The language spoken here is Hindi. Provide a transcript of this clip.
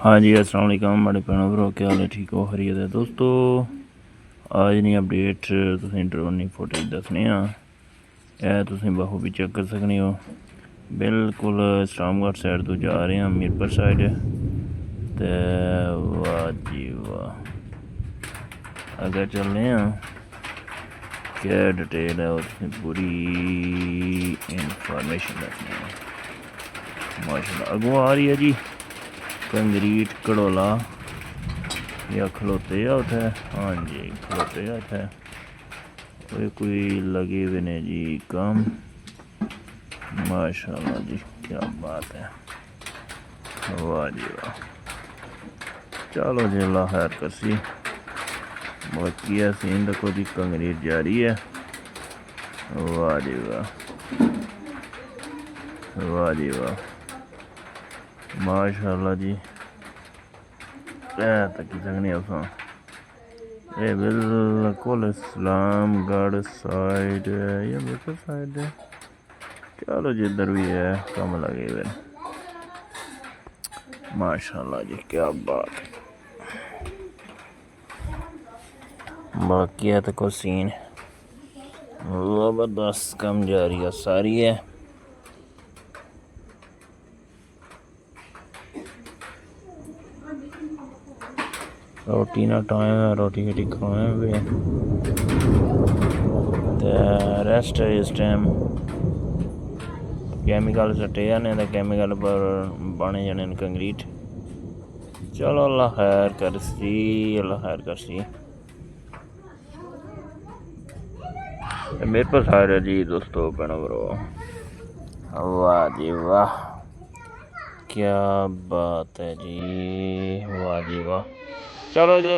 हाँ जी, अस्सलाम वालेकुम बड़े भैनों भ्राओ, क्या हाल है? ठीक हो? खैरियत है दोस्तों। आज नहीं अपडेट तुसें ड्रोन की फुटेज दसने ए तुसें बखूबी चेक कर सकने हो। बिल्कुल इस्लामगढ़ साइड तो जा रहे हैं, मीरपुर साइड। ते वाह जी वाह, अगर चलने क्या डिटेल है उसमें पूरी इंफॉर्मेशन दसने माशाल्लाह। अगों आ रही है जी कंक्रीट कड़ोला या खलोते आ उठे। हाँ जी खलोते आ उठे, कोई लगे हुए ने जी काम। माशाल्लाह जी, क्या बात है, वाह जी वाह। चलो जी अल्लाह खैर करसी। बाकी है सीन देखो जी, कंक्रीट जारी है। वाह जी वाह, वाह जी वाह, माशाल्लाह जी। तकी सकने असां ये बिल्कुल इस्लामगढ़ साइड है या बिल्कुल साइड है। चलो जिधर भी है कम लगे हुए माशाल्लाह जी, क्या बात है। बाकी है तो कोई सीन ज़बरदस्त कम जारी है सारी है। रोटी ना टाइम है, रोटी शोटी खाए हुए रेस्ट है इस टाइम। केमिकल सटे जाने तो केमिकल पर बने जाने कंक्रीट। चलो अल्लाह खैर करसी, अल्लाह खैर करसी। मेरे पास आ रहा जी दोस्तों भैनों भ्राओ, वाह जी वाह, क्या बात है जी, वाह जी वाह। चलो जी